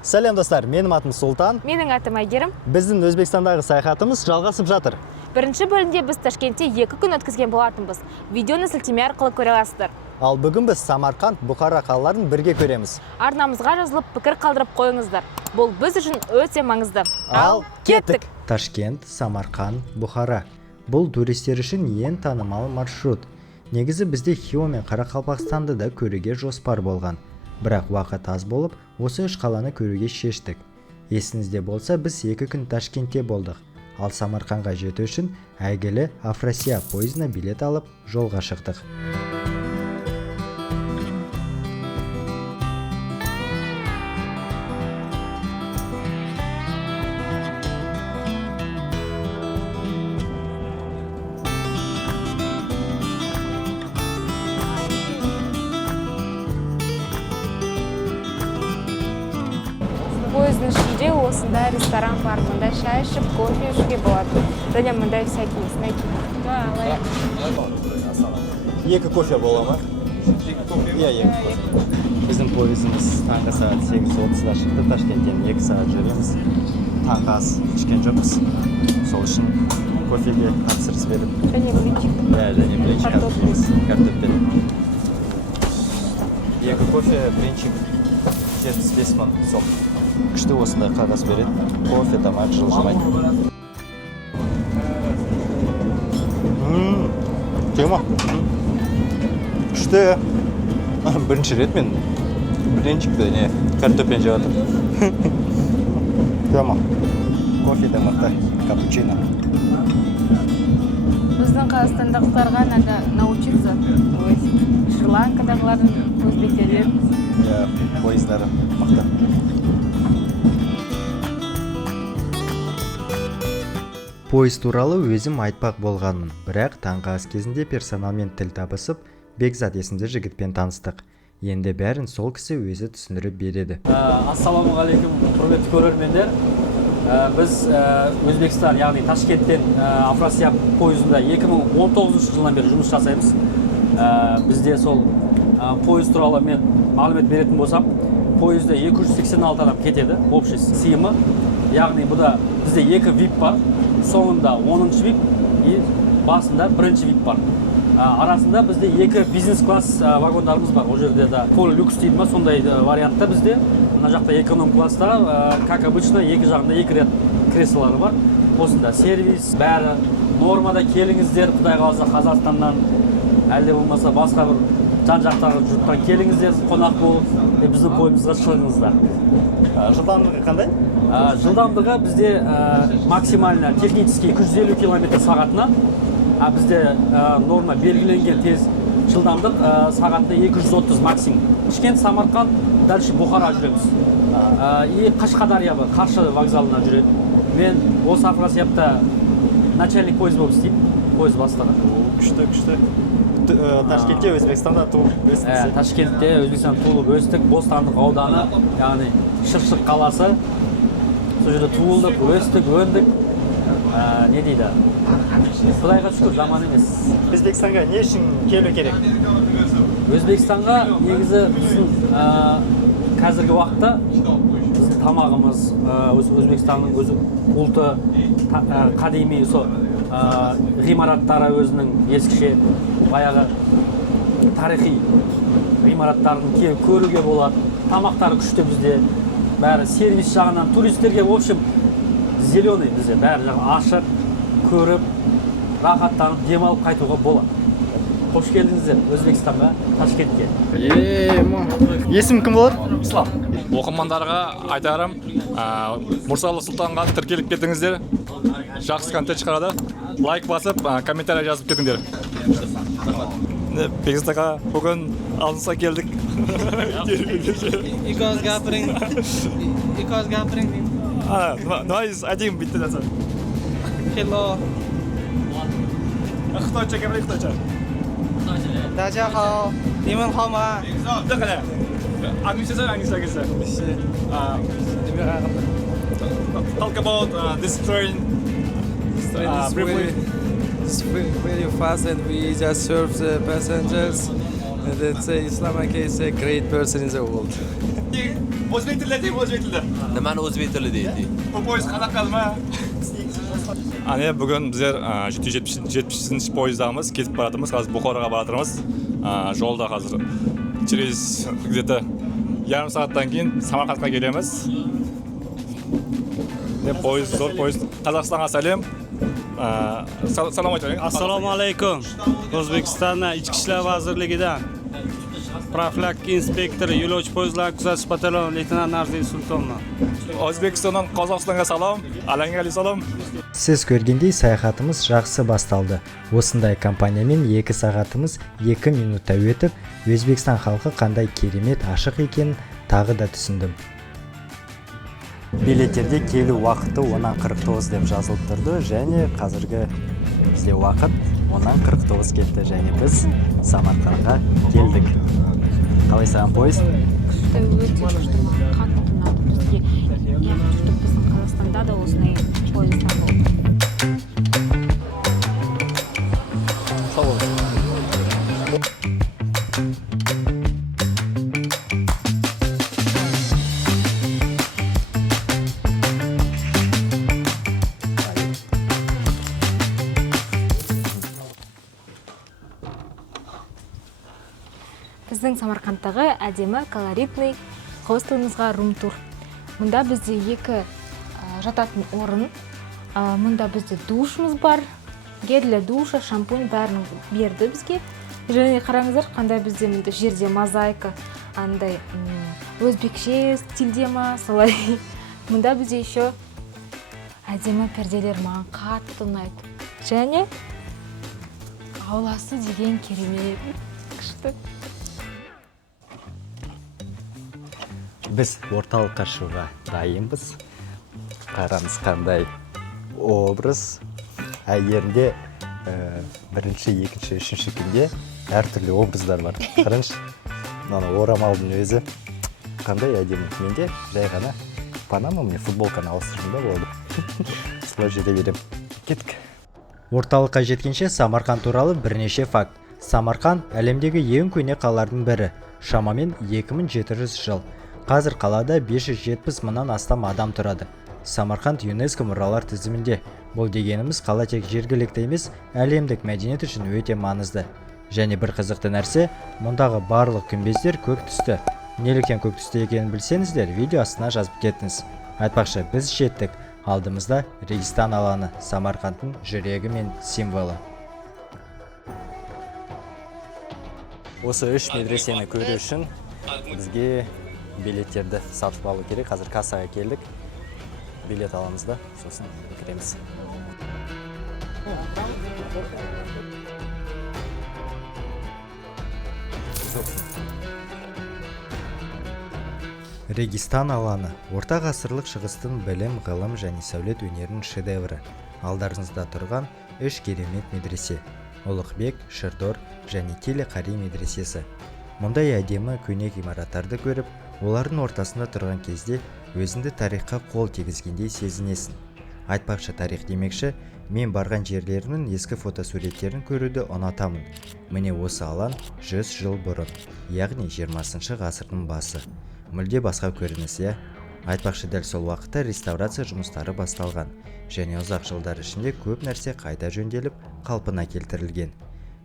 Сәлем достар, менің атым Сұлтан. Менің атым Айгерім. Біздің Өзбекстандағы саяхатымыз жалғасып жатыр. Бірінші бөлімде біз Ташкентте 2 күн өткізген болатынбыз. Видеоны сілтеме арқылы көре аласыздар. Ал бүгін біз Самарқанд, Бұхара қалаларын бірге көреміз. Арнамызға жазылып, пікір қалдырып қойыңыздар. Бұл біз үшін өте маңызды. Ал кеттік! Ташкент, Самарқанд, Бұхара. Бұл туристер үшін ең танымал маршрут. Негізі бізде Хио мен Қарақалпақстанды да көруге жоспар болған. Бірақ уақыт аз болып, осы үш қаланы көруге шештік. Есіңізде болса, біз 2 күн Ташкентте болдық. Ал Самарқанға жету үшін әйгілі Афросия пойызына билет алып, жолға шықтық. Пойыздың ішінде осында ресторан бар, мұнда шай ішіп, кофе ішуге болады. Және мұнда всякие снеки. Екі кофе бола ма? Иә, екі кофе. Біздің пойызымыз таңғы сағат 8:30-да шықты, Ташкенттен 2 сағат жүреміз. Таңғы ас ішкен жоқпыз. Сол үшін кофеге тапсырыс беріп. Және блинчик. Және блинчик картоппен. 2 кофе, блинчик 75 мың сом. Күшті осындай қағаз береді. Кофе, тамақ жылжымайды. Тема. Күшті. Бірінші рет мен блинчикті картоппен жеп жатырмын. Тема. Кофе де мықты, капучино. Біздің қазақстандықтарға надо научиться. Шри-Ланкадағылардың өзбектерден. Пойыздары мықты. Пойыз туралы өзім айтпақ болғанмын, бірақ таңғы ас кезінде персоналмен тіл табысып, Бекзат есімді жігітпен таныстық. Енді бәрін сол кісі өзі түсіндіріп береді. Ассаламағалейкум, құрметті көрермендер. Біз Өзбекстан, яғни Ташкенттен Афросия пойызында 2019 жылдан бері жұмыс жасаймыз. Бізде сол пойыз туралы мен мәлімет беретін болсам, пойызда 286 адам кетеді, общий сыйымы. Яғни бұда бізде 2 VIP бар, соңында 10-шы VIP и басында 1-ші VIP бар. Арасында бізде 2 бизнес-класс вагондарымыз бар. Ол жерде де пол люкс дейді ма, сондай вариантта бізде. Мына жақта эконом-класста, как обычно, 2 жағында 2 рет креслолары бар. Осында сервис, бәрі нормада келіңіздер, Құдай қаласа Қазақстаннан, әлде болмаса басқа бір жан-жақтағы жұрттан келіңіздер, қонақ болып, біздің пойызымызға шығыңыздар. Жылдамдығы қандай? Жылдамдығы бізде максимально технический 250 км сағатына, бізде норма белгіленген тез жылдамдық сағатына 230 максимум. Ташкент, Самарқанд, дальше Бұхара жүреміз. И Қашқадария бар, Қаршы вокзалына жүреді. Мен осы Афросиябта начальник пойыз болып істеймін, пойыз бастығы. Күшті. Ташкентте, Өзбекстанда туылып өстіңіз. Ташкентте, Өзбекстанда туылып өстік, Бостандық ауданы, яғни Шыршық қаласы. Сол жерде туылдық, өстік, өндік. Не дейді? Құдайға шүкір, жаман емес. Өзбекстанға не үшін келу керек? Өзбекстанға негізі біздің қазіргі уақытта біздің тамағымыз, Өзбекстанның өзі ұлты, қадими ғимараттары өзінің ескіше баяғы тарихи ғимараттарын көруге болады. Тамақтары күшті бізде, бәрі сервис жағынан туристерге, в общем, зеленый бізде, бәрі жағын ашық, көріп, рахаттанып, демалып қайтуға болады. Қош келдіңіздер Өзбекстанға, Ташкентке. Есім кім болады? Ислам. Оқырмандарға айтарым, Мұрсалы Сұлтанға тіркеліп кетіңіздер. Жақсы контент шығарады. Лайк басып, комментарий жазып кетіңдер. Бекзатқа бүгін алынса келдік. Ikos gapiring. Noiz один bitti desem. Hello. Xitoycha gapirib, Xitoycha. 大家好，你们好吗？ Anglishcha. Talk about this train. Briefly. It's very fast and we just serve the passengers. And let's say Islam is a great person in the world. O'zbek tilida ayting, o'zbek tilida. Nimani o'zbek tilida deydi? Bu poyezd qanaqalmi? Ana bugun bizlar 770 poyezdamiz, ketib boratimiz. Hozir Buxoroga boramiz. Yo'lda hozir через где-то yarim soatdan keyin Samarqandga kelamiz. Poyezd, zo'r poyezd. Qozog'istonga salom. Salom ayting. Assalomu alaykum. O'zbekistondan Ichki ishlar vazirligidan profilaktika inspektori, yo'lovchi poyezdlarni kuzatish batalyoni leytenant Narziy Sultonman. O'zbekistondan Qozog'istonga salom, Alangali salom. Siz ko'rgandek sayohatimiz жақсы басталды. Осындай компаниямен 2 сағатымыз 2 минутта өтіп, Өзбекстан халқы қандай керемет ашық екенін тағы да түсіндім. Билеттерде келу уақыты 10:49 деп жазылып тұрды, және қазіргі бізде уақыт 10:49 кетті, және біз Самарқанға келдік. Қалай саған поезд? Өте күшті, қатты ұнады бізге. Яғни жүрдік біздің Қазақстанда да осындай поездар болды. Біздің Самарқандтағы әдемі колоритный хостелімізға рум-тур. Мұнда бізде 2 жататын орын, мұнда бізде душымыз бар, гель для душа, шампунь бәрін берді бізге. Және қараңыздар, қандай бізде мұнда жерде мозаика, андай өзбекше стильде ма, солай. Мұнда бізде еще әдемі перделер маған қатты ұнайды. Және ауласы деген керемет күшті. Біз орталыққа шығуға дайынбыз. Қараңыз қандай образ. Әйерінде бірінші, екінші, үшінші күнде әртүрлі образдар бар. Қараңыз, орамалдың өзі қандай әдемі. Менде жай ғана панама, мне футболканы ауыстырдым да болды. Солай жүре берем. Кеттік. Орталыққа жеткенше Самарқан туралы бірнеше факт. Самарқан әлемдегі ең көне қалалардың бірі. Шамамен 2700 жыл. Қазір қалада 570 мыңнан астам адам тұрады. Самарқанд ЮНЕСКО мұралар тізімінде. Бұл дегеніміз қала тек жергілікті емес, әлемдік мәдениет үшін өте маңызды. Және бір қызықты нәрсе, мұндағы барлық күмбездер көк түсті. Неліктен көк түсті екенін білсеңіздер, видео астына жазып кеттіңіз. Айтпақшы, біз жеттік. Алдымызда Регистан алаңы, Самарқандтың жүрегі мен символы. Осы 3 медресені көру үшін бізге билеттерді сатып алу керек. Қазір кассаға келдік. Билет аламыз да, сосын кіреміз. Регистан алаңы орта ғасырлық шығыстың білім, ғылым және сәулет өнерінің шедевры. Алдарыңызда тұрған 3 керемет медресе: Ұлықбек, Шырдор және Телеқари медресесі. Мұндай әдемі көне ғимараттарды көріп, олардың ортасында тұрған кезде өзіңді тарихқа қол тигізгендей сезінесің. Айтпақшы, тарих демекші, мен барған жерлерінің ескі фотосуреттерін көруді ұнатамын. Міне осы алаң 100 жыл бұрын, яғни 20 ғасырдың басы. Мүлде басқа көрініс, иә? Айтпақшы, дәл сол уақытта реставрация жұмыстары басталған, және ұзақ жылдар ішінде көп нәрсе қайта жөнделіп, қалпына келтірілген.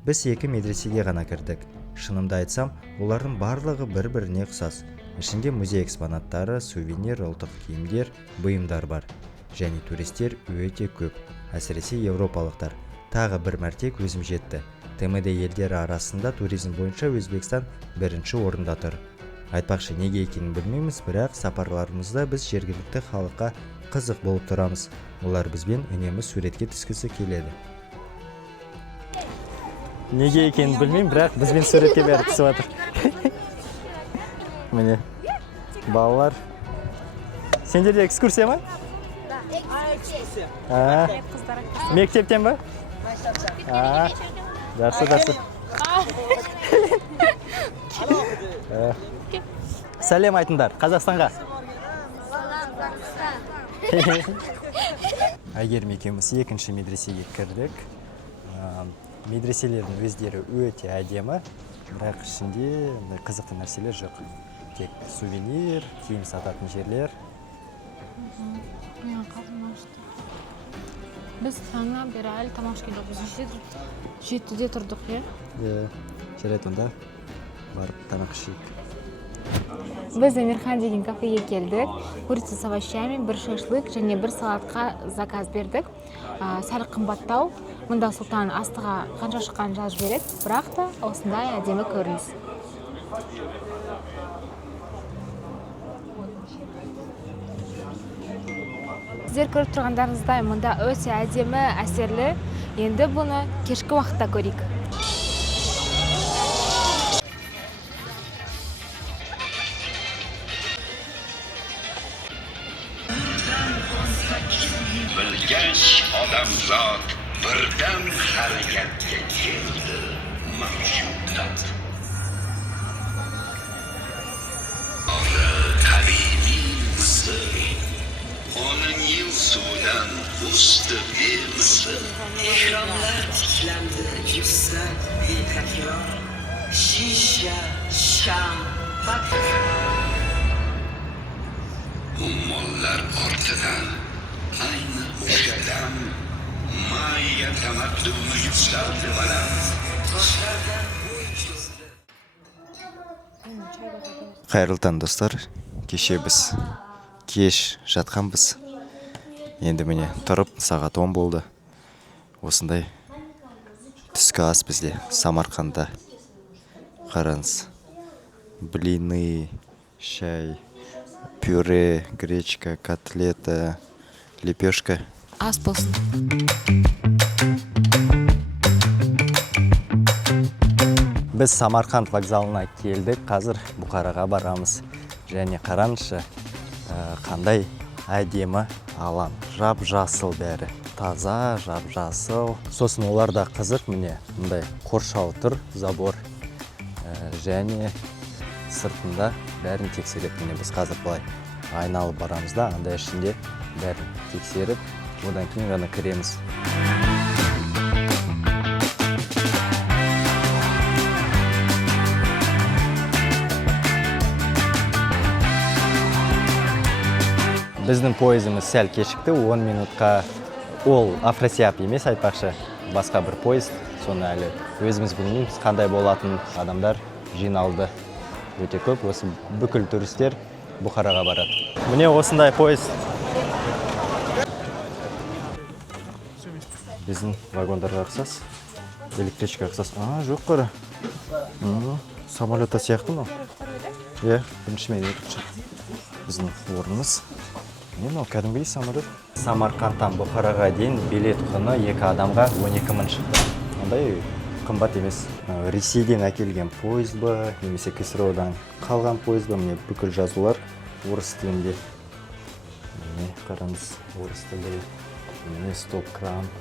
Біз 2 медресеге ғана кірдік. Шынымды айтсам, олардың барлығы бір-біріне ұқсас. Ішінде музей экспонаттары, сувенир, ұлттық киімдер, бұйымдар бар. Және туристер өте көп, әсіресе европалықтар. Тағы бір мәрте көзім жетті. ТМД елдері арасында туризм бойынша Өзбекстан бірінші орында тұр. Айтпақшы, неге екенін білмейміз, бірақ сапарларымызда біз жергілікті халыққа қызық болып тұрамыз. Олар бізбен үнемі суретке түскісі келеді. Неге екенін білмеймін, бірақ бізбен суретке бәрі түсіп жатыр. Міне, балалар. Сендерде экскурсия ма? Мектептен ба? Жақсы. Сәлем айтыңдар, Қазақстанға. Әйгерім екеуміз екінші медресеге кірдік. Медреселердің өздері өте әдемі, бірақ ішінде қызықты нәрселер жоқ. тек сувенир, киім сататын жерлер. Біз таңнан бері әлі тамақ ішкен жоқпыз. Жетіде тұрдық, иә? Жарайды онда барып тамақ ішейік. Біз Эмирхан деген кафеге келдік. Курица с овощами, бір шашлык және бір салатқа заказ бердік. Сәл қымбаттау. Мұнда Сұлтан астыға қанша шыққанын жазып береді, бірақ та осындай әдемі көрініс. Сіздер көріп тұрғандарыңыздай мұнда өте әдемі, әсерлі. Енді бұны кешкі уақытта көрейік. Bilgach odamzod birdan harakatga keldi mavjudot. Tabiiy misl, 10 yil suvdan usti bemisl. Ehromlar tiklandi, yuksak betakror. Shisha, sham, Ummonlar ortidan ayni o'sha dam Maya tamadduni yuksaldi baland. Toshlardan bo'y cho'zdi. Қайырлы таң достар, кеше біз кеш жатқанбыз. Енді міне тұрып, сағат 10 болды. Осындай түскі ас бізде Самарқанда. Қараңыз, блины, шай, пюре, гречка, котлета, лепешка. Ас болсын. Біз Самарқанд вокзалына келдік, қазір Бұқараға барамыз. Және қараңызшы, қандай әдемі алаң, жап-жасыл бәрі. Таза, жап-жасыл. Сосын оларда қызық, міне, мұндай қоршау тұр, забор. Және сыртында бәрін тексереді. Міне біз қазір былай айналып барамыз да, андай ішінде бәрін тексеріп, одан кейін ғана кіреміз. Біздің пойызымыз сәл кешікті, 10 минутқа. Ол Афросиап емес, айтпақшы, басқа бір пойыз. Соны әлі өзіміз білмейміз, қандай болатын адамдар жиналды. Өте көп, осы бүкіл туристер Бұқараға барады. Міне осындай пойыз. Біздің вагондарға ұқсас, электричка ұқсас. Жоқ қара. Самолетта сияқты ма? Бірінші мен екінші. Біздің орнымыз. Мен ол кәдімгідей самолет. Самарқандтан Бұқараға дейін билет құны 2 адамға 12 мың шықты. Ондай қымбат емес. Ресейден әкелген пойыз ба, немесе КСРО-дан қалған пойыз ба, міне бүкіл жазулар орыс тілінде. Міне қараңыз, орыс тілінде. Міне стоп-кран.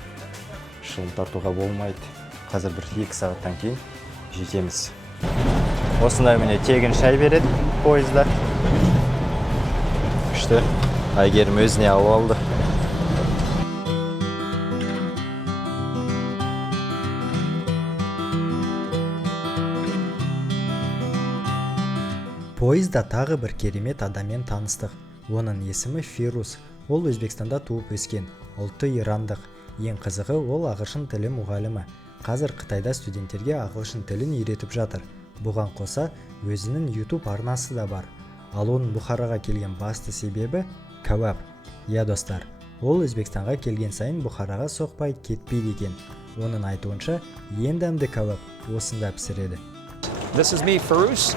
Шылым тартуға болмайды. Қазір бір 2 сағаттан кейін жетеміз. Осындай міне тегін шай береді пойызда. Күшті. Айгерім өзіне алып алды. Пойызда тағы бір керемет адаммен таныстық. Оның есімі Фирус. Ол Өзбекстанда туып өскен. Ұлты ирандық. Ең қызығы, ол ағылшын тілі мұғалімі. Қазір Қытайда студенттерге ағылшын тілін үйретіп жатыр. Бұған қоса өзінің YouTube арнасы да бар. Ал оның Бұхараға келген басты себебі кәуап. Иә достар, ол Өзбекстанға келген сайын Бұхараға соқпай кетпейді екен. Оның айтуынша, ең дәмді кәуап осында пісіреді. This is me, Firuz,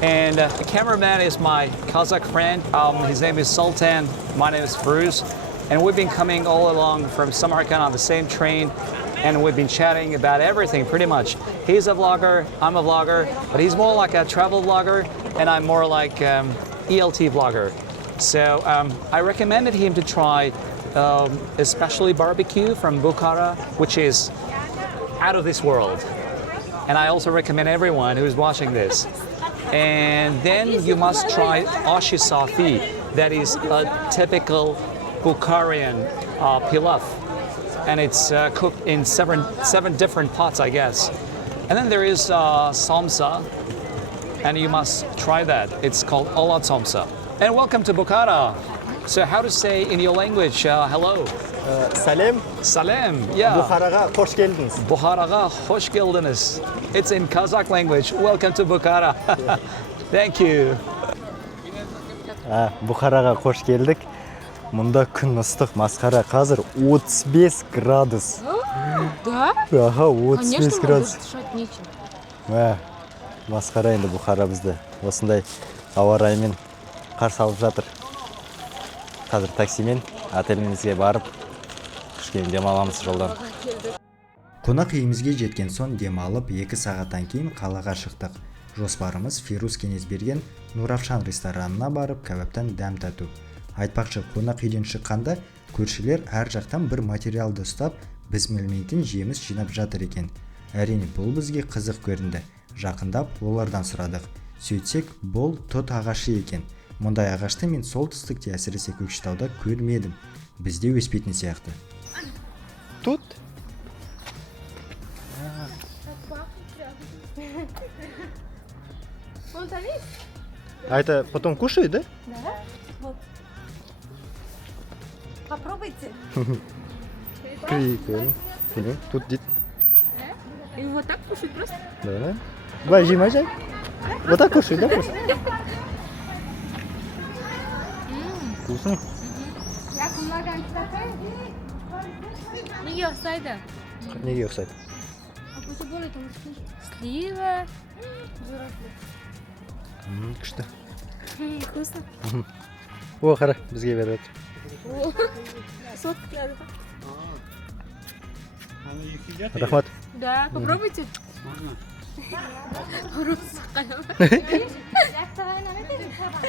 and the cameraman is my Kazakh friend. His name is Sultan. My name is Firuz, and we've been coming all along from Samarkand on the same train, and we've been chatting about everything pretty much. He's a vlogger, I'm a vlogger, but he's more like a travel vlogger, and I'm more like ELT vlogger. So I recommended him to try especially barbecue from Bukhara, which is out of this world. And I also recommend everyone who's watching this. And then you must try ashi safi. That is a typical Bukharian pilaf. And it's cooked in seven different pots, I guess. And then there is samsa. and you must try that. It's called olatomsa. And welcome to Bukhara. So how to say in your language, hello? Салем, Salem. Yeah. Бухараға қош келдіңіз. Bukharaga hoş geldiniz. It's in Kazakh language. Welcome to Bukhara. Thank you. Бухараға қош келдік. Мұнда күн ыстық, масқара. Қазір 35 градус. Да? Аха, 35 Конечно, градус. дышать нечем. Масқара енді Бухара бізді. Осындай ауа райымен қарсы алып жатыр. Қазір таксимен отелімізге барып, кішкене демаламыз жолдан. Қонақ үйімізге жеткен соң демалып 2 сағаттан кейін қалаға шықтық. Жоспарымыз Фирус кеңес берген Нуравшан ресторанына барып кәуаптан дәм тату. Айтпақшы, қонақ үйден шыққанда көршілер әр жақтан бір материалды ұстап, біз білмейтін жеміс жинап жатыр екен. Әрине, бұл бізге қызық көрінді. Жақындап олардан сұрадық. Сөйтсек, бұл тұт ағашы екен. Мұндай ағашты мен солтүстікте, әсіресе Көкшетауда көрмедім. Бізде өспейтін сияқты. Тут? А это потом кушают, да? Да. Попробуйте. Прикольно. Тут И вот так кушать просто? Да. Бай, мажай. Вот так кушай, да, просто? Вкусно. Неге ұқсайды? Неге ұқсайды? Слива. Күшті. Вкусно. О, қара, бізге береді. Сот надо. Рахмат. Да, попробуйте.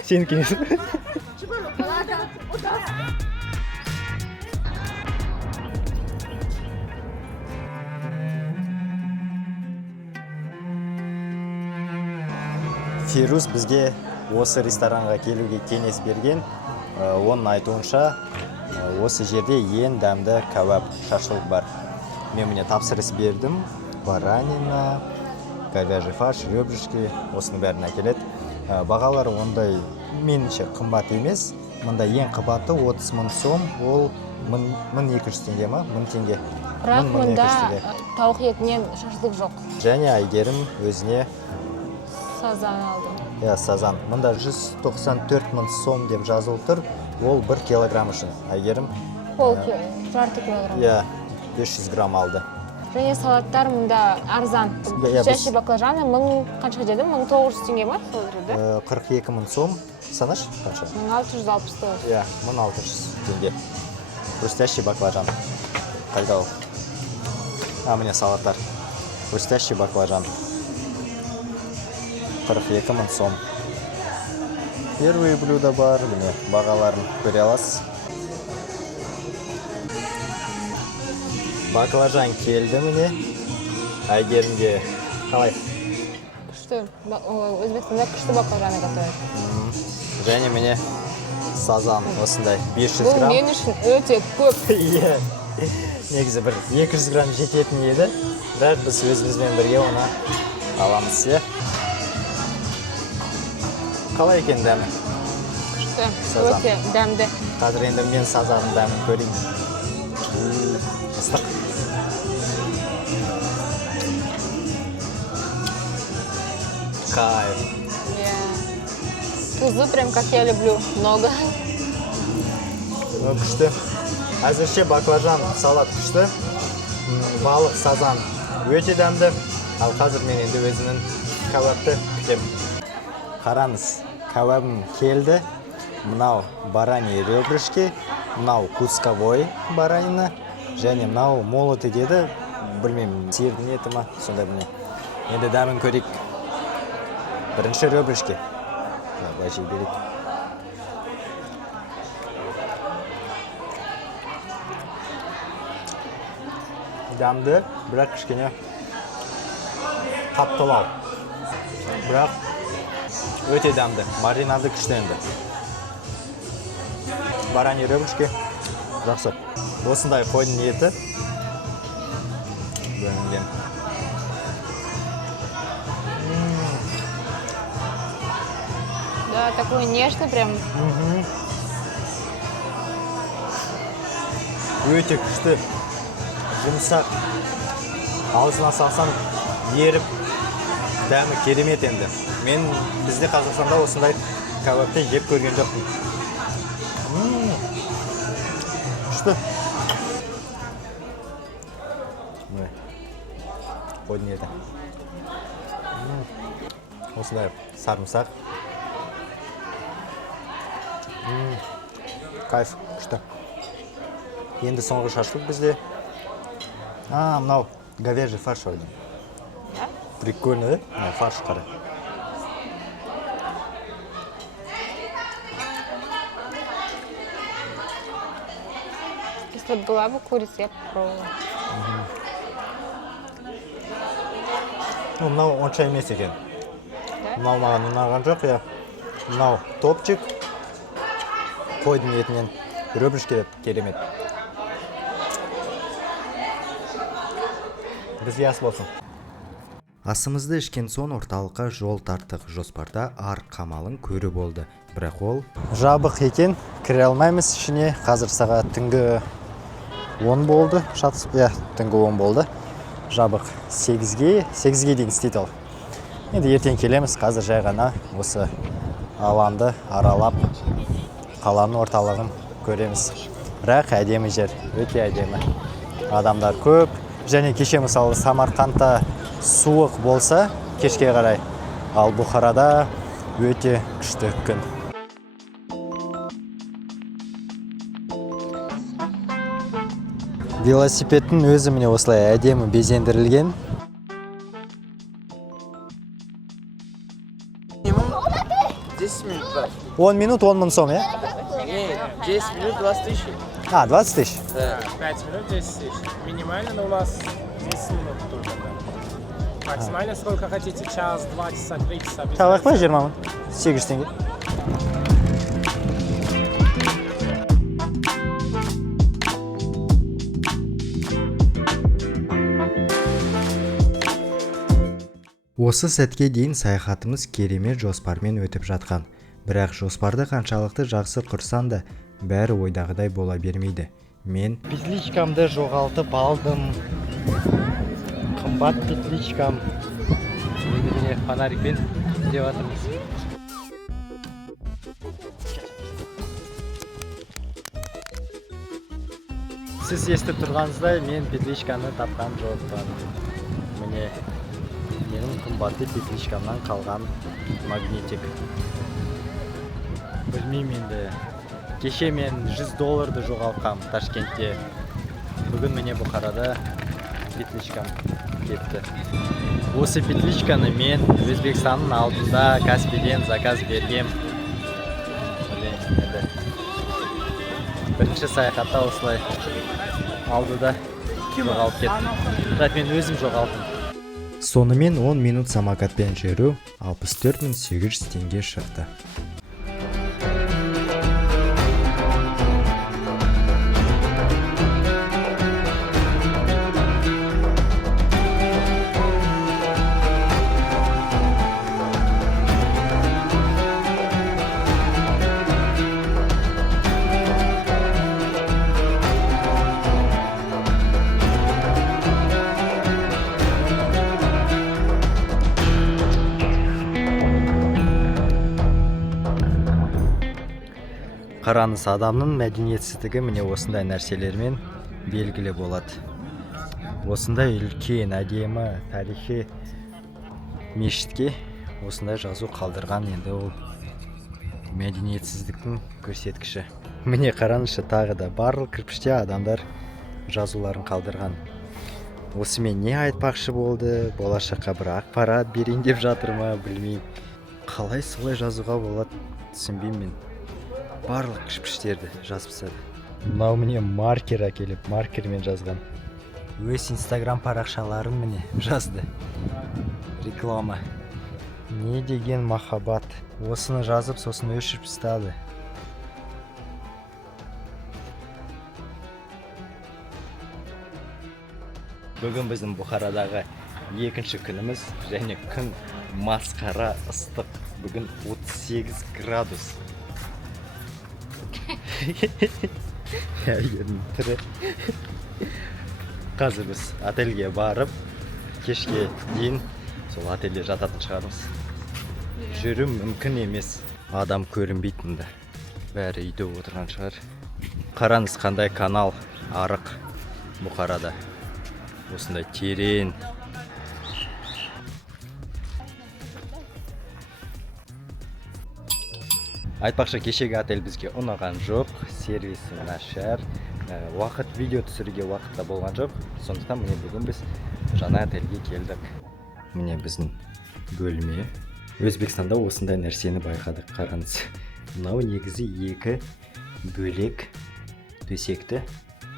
Сен кеңес. Фирус бізге осы ресторанға келуге кеңес берген. Оның айтуынша, осы жерде ең дәмді кәуап, шашлык бар. Мен міне тапсырыс бердім. Баранина, говяжий фарш, ребрышки, осының бәрін әкеледі. Бағалары ондай меніңше қымбат емес. Мұнда ең қымбаты 30 000 сом, ол 1200 теңге ма? 1000 теңге. Бірақ мұнда тауық етінен шашлык жоқ. Және Айгерім өзіне Сазан алдым. Сазан. Мұнда 194 000 сом деп жазылып тұр. Ол 1 килограмм үшін. Айгерім жарты килограмм. 500 грамм алды. Және салаттар мұнда арзан. Жаши баклажаны қанша дедім? 1900 теңге ма? 42 000 сом. Санаш қанша? 1669. 1600 теңге. Хрустящий баклажан. Қайда ол? Міне салаттар. Хрустящий баклажан. 42 000 сом. Первые блюда бар, міне бағаларын көре аласыз. Баклажан келді міне. Айгерімге қалай? Күшті. Өзбекстанда күшті баклажаны готовят. Және міне сазан осындай 500 Бұл грамм. мен үшін өте көп. Негізі бір 200 грамм жететін еді. Бірақ біз өзімізбен бірге оны аламыз. Қалай екен дәмі? Күшті. Сазан. Өте дәмді. Қазір енді мен сазанның дәмін көрейін. Ыстық. Кайф. Тузы прям как я люблю. Много. Күшті. Әзірше баклажан салат күшті. Балық сазан өте дәмді. Ал қазір мен енді өзінің кәуапты күтем. Қараңыз, кәуабым келді. Мынау барани ребрышки, мынау кусковой баранина, және мынау молоты деді. Білмеймін, сиырдың еті ма, сонда білмеймін. Енді дәмін көрейік. Бірінші ребрышки. Бәжей берейік. Дәмді, бірақ кішкене қаттылау. Бірақ өте дәмді, маринады күшті енді. Барани ребрышки жақсы. Осындай қойдың еті бөлінген. Такой нежный прям. Өте күшті. Жұмсақ. Аузына салсаң еріп, дәмі керемет енді. Мен бізде Қазақстанда осындай кәуапты жеп көрген жоқпын. Күшті. Қойдың еді. Осындай сарымсақ. Кайф, күшті. Енді соңғы шашлык бізде. Мынау говяжий фарш ойды. Прикольно, да? Фарш қара. Если бы была бы курица, я бы попробовала. Мынау онша емес екен. Мынау маған ұнаған жоқ, я. Мынау топчик. Қойдың етінен рөбіш келеді, керемет. Бізге ас болсын. Асымызды ішкен соң орталыққа жол тарттық. Жоспарда ар қамалын көрі болды. Бірақ ол Жабық екен, кіре алмаймыз ішіне. Қазір сағат түнгі 10 болды. Түнгі 10 болды. Жабық 8-ге дейін істейді ол. Енді ертең келеміз, қазір жай ғана осы алаңды аралап, қаланың орталығын көреміз. Бірақ әдемі жер, өте әдемі. Адамдар көп. Және кеше мысалы Самарқандта суық болса, кешке қарай. Ал Бұхарада өте күшті күн. Велосипедтің өзі міне осылай әдемі безендірілген. 10 минут 10 мың сом, 10 минут 20 тысяч. 20 тысяч? Да. 5 минут 10 тысяч. Минимально, но у вас 10 минут только. Да. Максимально сколько хотите? Час, 2 часа, 3 часа. Табақ па 20 мың? 800 теңге. осы сәтке дейін саяхатымыз керемет жоспармен өтіп жатқан. Бірақ жоспарды қаншалықты жақсы құрсан да, бәрі ойдағыдай бола бермейді. Мен Петличкамды жоғалтып алдым. Қымбат петличкам. Міне фонарикпен деп жатырмыз. Сіз естіп тұрғаныңыздай, мен петличканы тапқан жоқпын. Міне менің қымбатты петличкамнан қалған магнитик. Білмеймін енді. Кеше мен $100 жоғалтқам Ташкентте. Бүгін міне Бұхарада петличкам кетті. Осы петличканы мен Өзбекстанның алдында Каспийден заказ бергем. Бірінші саяхатта осылай алдыда жоғалып кеттім. Бірақ мен өзім жоғалттым. сонымен 10 минут самокатпен жүру 64.800 теңге шықты. Қараңыз, адамның мәдениетсіздігі міне осындай нәрселермен белгілі болады. Осындай үлкен, әдемі, тарихи мешітке осындай жазу қалдырған, енді ол мәдениетсіздіктің көрсеткіші. Міне қараңызшы, тағы да барлық кірпіште адамдар жазуларын қалдырған. Осы мен не айтпақшы болды, болашаққа бір ақпарат берейін деп жатыр ма, білмеймін. Қалай солай жазуға болады, түсінбеймін мен. Барлық кірпіштерді жазып тастады. Мынау міне маркер әкеліп, маркермен жазған. Өз Инстаграм парақшаларын міне жазды. Реклама. Не деген махаббат. Осыны жазып, сосын өшіріп тастады. Бүгін біздің Бұхарадағы екінші күніміз, және күн масқара ыстық. Бүгін 38 градус. Тірі. Қазір біз отельге барып, кешке дейін сол отельде жататын шығармыз. Жүру мүмкін емес. Адам көрінбейді мұнда. Бәрі үйде отырған шығар. Қараңыз қандай канал арық Бұхарада. Осындай терең. Айтпақшы, кешегі отель бізге ұнаған жоқ, сервисі нашар, уақыт видео түсіруге уақытта болған жоқ. Сондықтан міне бүгін біз жаңа отельге келдік. Міне біздің бөлме. Өзбекстанда осындай нәрсені байқадық. Қараңыз, мынау негізі екі бөлек төсекті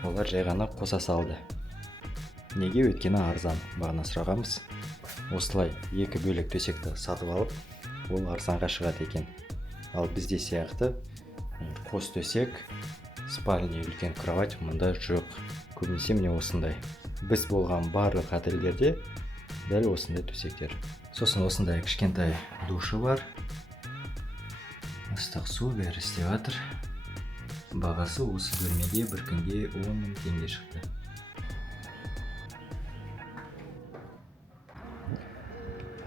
олар жай ғана қоса салды. Неге? Өйткені арзан. Бағана сұрағанбыз. Осылай екі бөлек төсекті сатып алып, ол арзанға шығады екен. Ал бізде сияқты қос төсек, спальня, үлкен кровать мұнда жоқ. Көбінесе міне осындай. Біз болған барлық отельдерде дәл осындай төсектер. Сосын осындай кішкентай душы бар. Ыстық су бәрі істеп жатыр. Бағасы осы бөлмеге бір күнге 10 000 теңге шықты.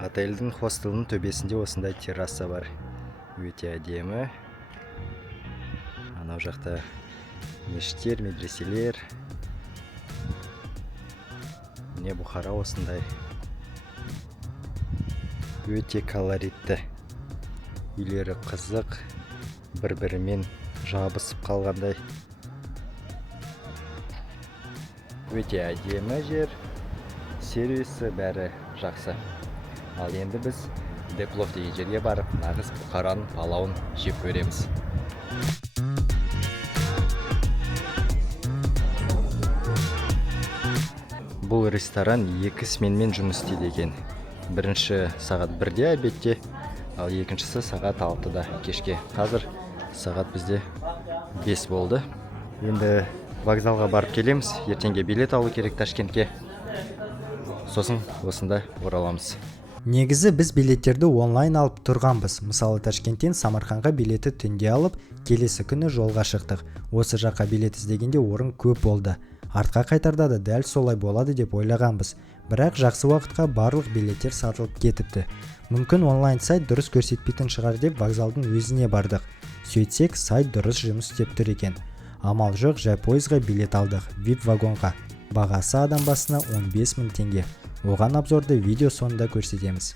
Отельдің хостелінің төбесінде осындай терраса бар. Өте әдемі. Анау жақта мешіттер, медреселер. Міне Бұхара осындай. Өте колоритті. Үйлері қызық, бір-бірімен жабысып қалғандай. Өте әдемі жер. Сервисі бәрі жақсы. Ал енді біз Деплов деген жерге барып, нағыз Бұхараның палауын жеп көреміз. Бұл ресторан 2 сменмен жұмыс істейді екен. Бірінші сағат 1-де обедте, ал екіншісі сағат 6-да кешке. Қазір сағат бізде 5 болды. Енді вокзалға барып келеміз. Ертеңге билет алу керек Ташкентке. Сосын осында ораламыз. Негізі біз билеттерді онлайн алып тұрғанбыз. Мысалы Ташкенттен Самарқанға билеті түнде алып, келесі күні жолға шықтық. Осы жаққа билет іздегенде орын көп болды. Артқа қайтарда да дәл солай болады деп ойлағанбыз. Бірақ жақсы уақытқа барлық билеттер сатылып кетіпті. Мүмкін онлайн сайт дұрыс көрсетпейтін шығар деп вокзалдың өзіне бардық. Сөйтсек, сайт дұрыс жұмыс істеп тұр екен. Амал жоқ, жай пойызға билет алдық, VIP вагонға. Бағасы адам басына 15 000 теңге. Оған обзорды видео соңында көрсетеміз.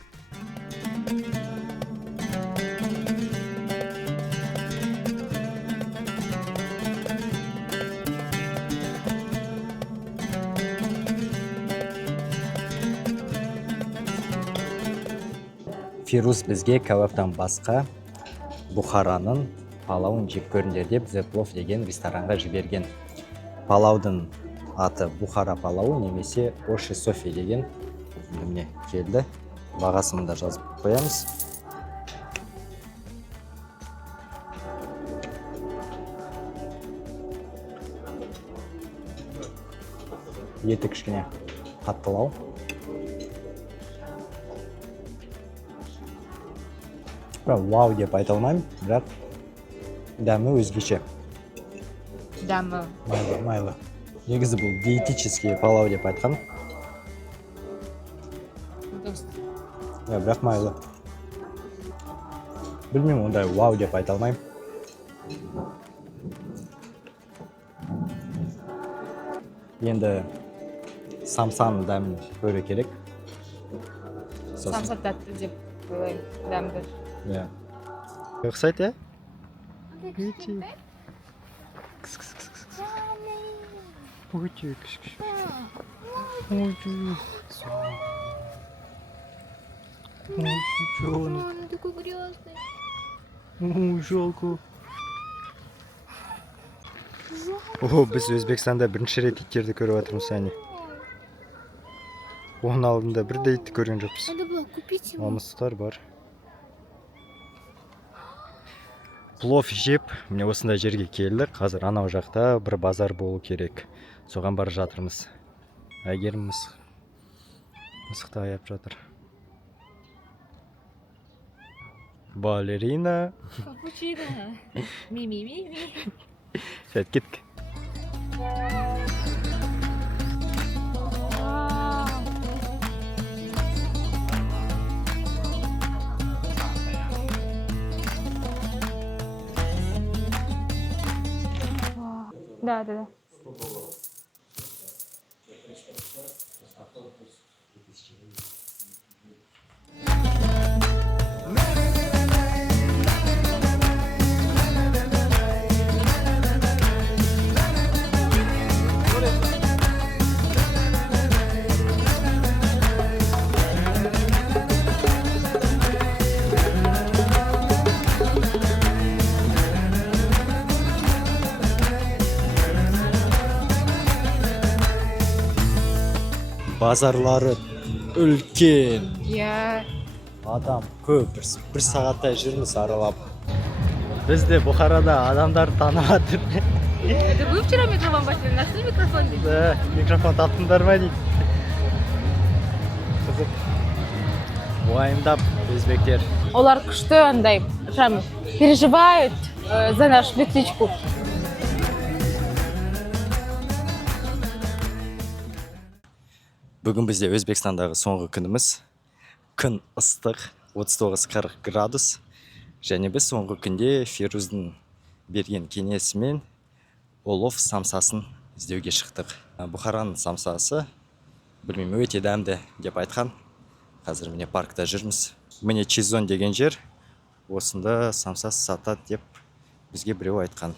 Фирус бізге кәуаптан басқа Бұхараның палауын жеп көріңдер деп Деплов деген ресторанға жіберген. Палаудың аты Бұхара палауы немесе Оши Софи деген. Міне келді. Бағасын да жазып қоямыз. Еті кішкене қаттылау. Вау деп айта алмаймын, бірақ дәмі өзгеше. Дәмі. Майлы. Негізі бұл диетический палау деп айтқан. Бірақ майлы. Білмеймін, ондай вау деп айта алмаймын. Енді самсан дәмін көру керек. Самса тәтті деп ойлаймын, дәмді. Ұқсайды, ә? Өте кішкіш. Он такой грязный. Жалко. О, біз Өзбекстанда бірінші рет иттерді көріп жатырмыз, әне. Оның алдында бірде итті көрген жоқпыз. Надо было купить его. Намыстар бар. Плов жеп, міне осындай жерге келдік. Қазір анау жақта бір базар болу керек. Соған бара жатырмыз. Әйгерім мысықты аяп жатыр. Балерина. Капучино. Ми. Сөйт кетік. Да. Базарлары үлкен. Я Адам көп. Бір сағаттай жүрміз аралап. Біз де Бұхарада адамдар таныватыр. Это вы вчера микрофон басили? Нашли микрофон? Да, микрофон таптыңдар ма дейді. Қызық. Уайымдап өзбектер. Олар күшті андай, прям переживают за нашу птичку. Бүгін бізде Өзбекстандағы соңғы күніміз. Күн ыстық, 39-40 градус. Және біз соңғы күнде Фируздың берген кеңесімен олов самсасын іздеуге шықтық. Бұхараның самсасы, білмеймін, өте дәмді деп айтқан. Қазір міне паркта жүрміз. Міне Чизон деген жер, осында самсас сатады деп бізге біреу айтқан.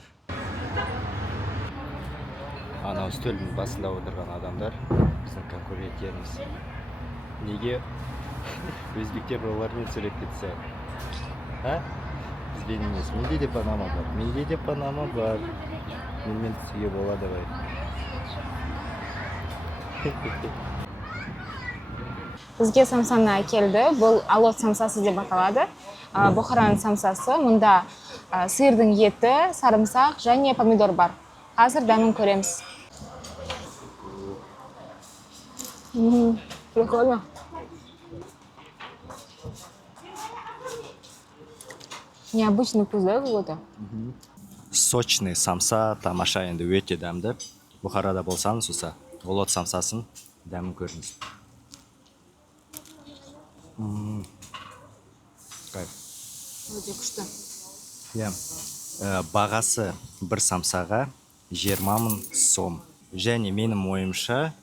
Анау үстелдің басында отырған адамдар біздің конкуренттеріміз. Неге өзбектер олармен сөйлеп кетсе? Бізден емес, менде де Панама бар. Менімен түсуге болады бай. Бізге самсаны келді. Бұл алот самсасы деп аталады. Бұхараның самсасы. Мұнда сиырдың еті, сарымсақ және помидор бар. Қазір дәмін көреміз. Прикольно. Необычный вкус, да, какой-то? Сочный самса, тамаша, енді өте дәмді. Бұхарада болсаңыз, оса олот самсасын дәмін көріңіз. Кайф. Өте күшті. Бағасы бір самсаға 20 000 сом. Және менің ойымша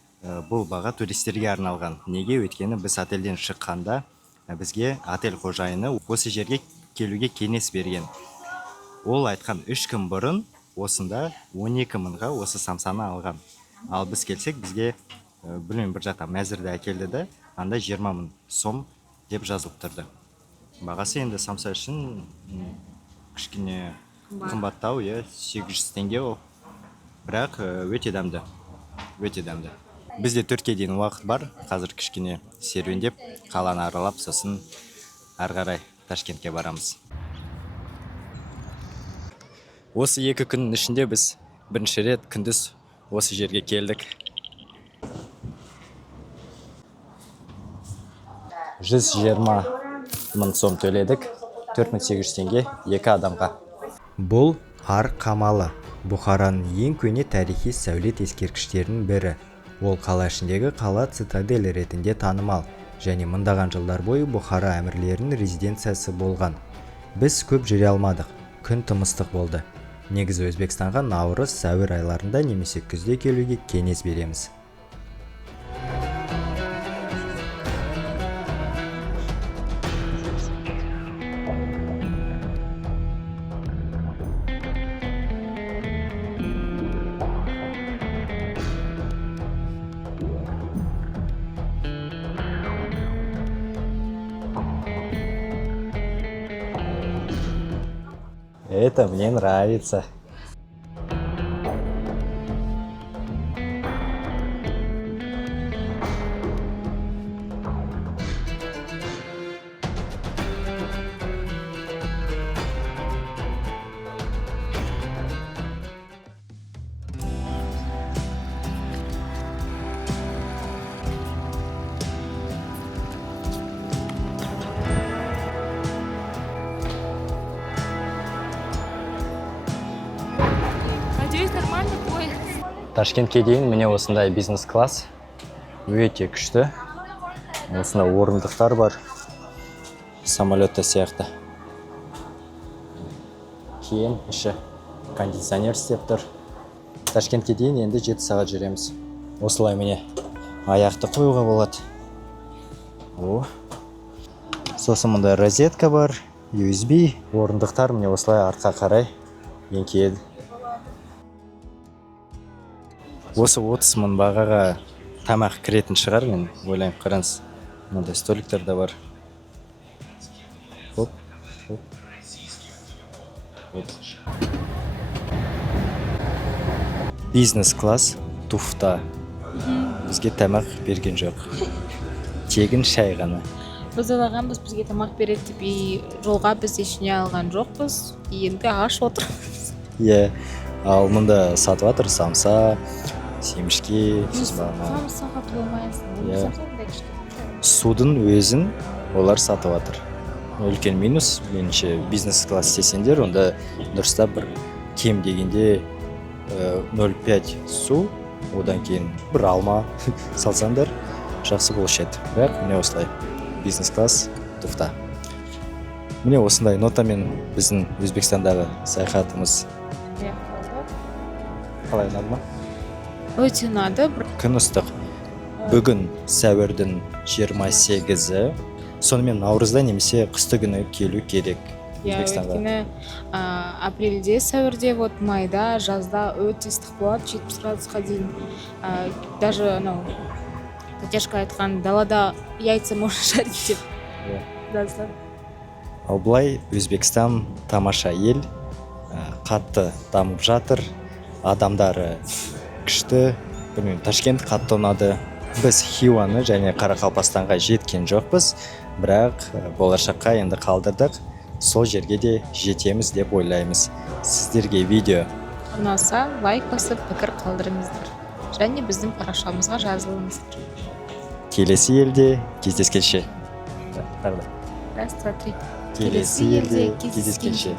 бұл баға туристерге арналған. Неге? Өйткені біз отельден шыққанда бізге отель қожайыны осы жерге келуге кеңес берген. Ол айтқан 3 күн бұрын осында 12 000-ға осы самсаны алған. Ал біз келсек бізге білмеймін бір жақта мәзірді әкелді де, анда 20 000 сом деп жазылып тұрды. Бағасы енді самса үшін кішкене қымбаттау, 800 теңге ол. Бірақ өте дәмді. Бізде 4-ке дейін уақыт бар. Қазір кішкене серуендеп, қаланы аралап, сосын ары қарай Ташкентке барамыз. Осы 2 күннің ішінде біз бірінші рет күндіз осы жерге келдік. 120 000 сом төледік, 4800 теңге 2 адамға. Бұл Ар Камалы, Бұхараның ең көне тарихи сәулет ескерткіштерінің бірі. Ол қала ішіндегі қала цитадель ретінде танымал, және мыңдаған жылдар бойы Бұхара әмірлерінің резиденциясы болған. Біз көп жүре алмадық, күн тым ыстық болды. Негізі Өзбекстанға наурыз, сәуір айларында немесе күзде келуге кеңес береміз. Это мне нравится. Нормальный поезд. Ташкентке дейін міне осындай бизнес-класс. Өте күшті. Осында орындықтар бар. Самолетта сияқты. Кейін іші кондиционер істеп тұр. Ташкентке дейін енді 7 сағат жүреміз. Осылай міне аяқты қоюға болады. О. Сосын мұнда розетка бар, USB, орындықтар міне осылай артқа қарай еңкейеді. Осы 30 мың бағаға тамақ кіретін шығар, мен ойлаймын, қараңыз. Мынандай столиктер де бар. Хоп, хоп. Бизнес-класс туфта. Бізге тамақ берген жоқ. Тегін шай ғана. Біз ойлағанбыз бізге тамақ береді деп, и жолға біз ештеңе алған жоқпыз. Енді аш отырмыз. Иә, ал мұнда сатып жатыр самса, семішке, Самсаға Иә. Судың өзін олар сатып жатыр. Үлкен минус, меніңше бизнес-класс істесеңдер, онда дұрыстап бір кем дегенде 0,5 су, одан кейін бір алма салсаңдар, жақсы болушы еді. Бірақ міне осылай бизнес-класс туфта. Міне осындай нотамен біздің Өзбекстандағы саяхатымыз қалай ұнады ма? Өте ұнады. Күн ыстық. Бүгін сәуірдің 28-і, сонымен наурызда немесе қысты күні келу керек Өзбекстанға. Өйткені апрельде, сәуірде, майда, жазда өте ыстық болады, 70 градусқа дейін. Даже анау Татьяшка айтқан, далада яйца можно жарить деп. Ал былай Өзбекстан тамаша ел, қатты дамып жатыр, адамдары күшті. Білмеймін, Ташкент қатты ұнады. Біз Хиуаны және Қарақалпақстанға жеткен жоқпыз, бірақ болашаққа енді қалдырдық. Сол жерге де жетеміз деп ойлаймыз. Сіздерге видео ұнаса, лайк басып, пікір қалдырыңыздар. Және біздің парақшамызға жазылыңыздар. келесі елде кездескенше. Раз, два, три. Келесі елде кездескенше.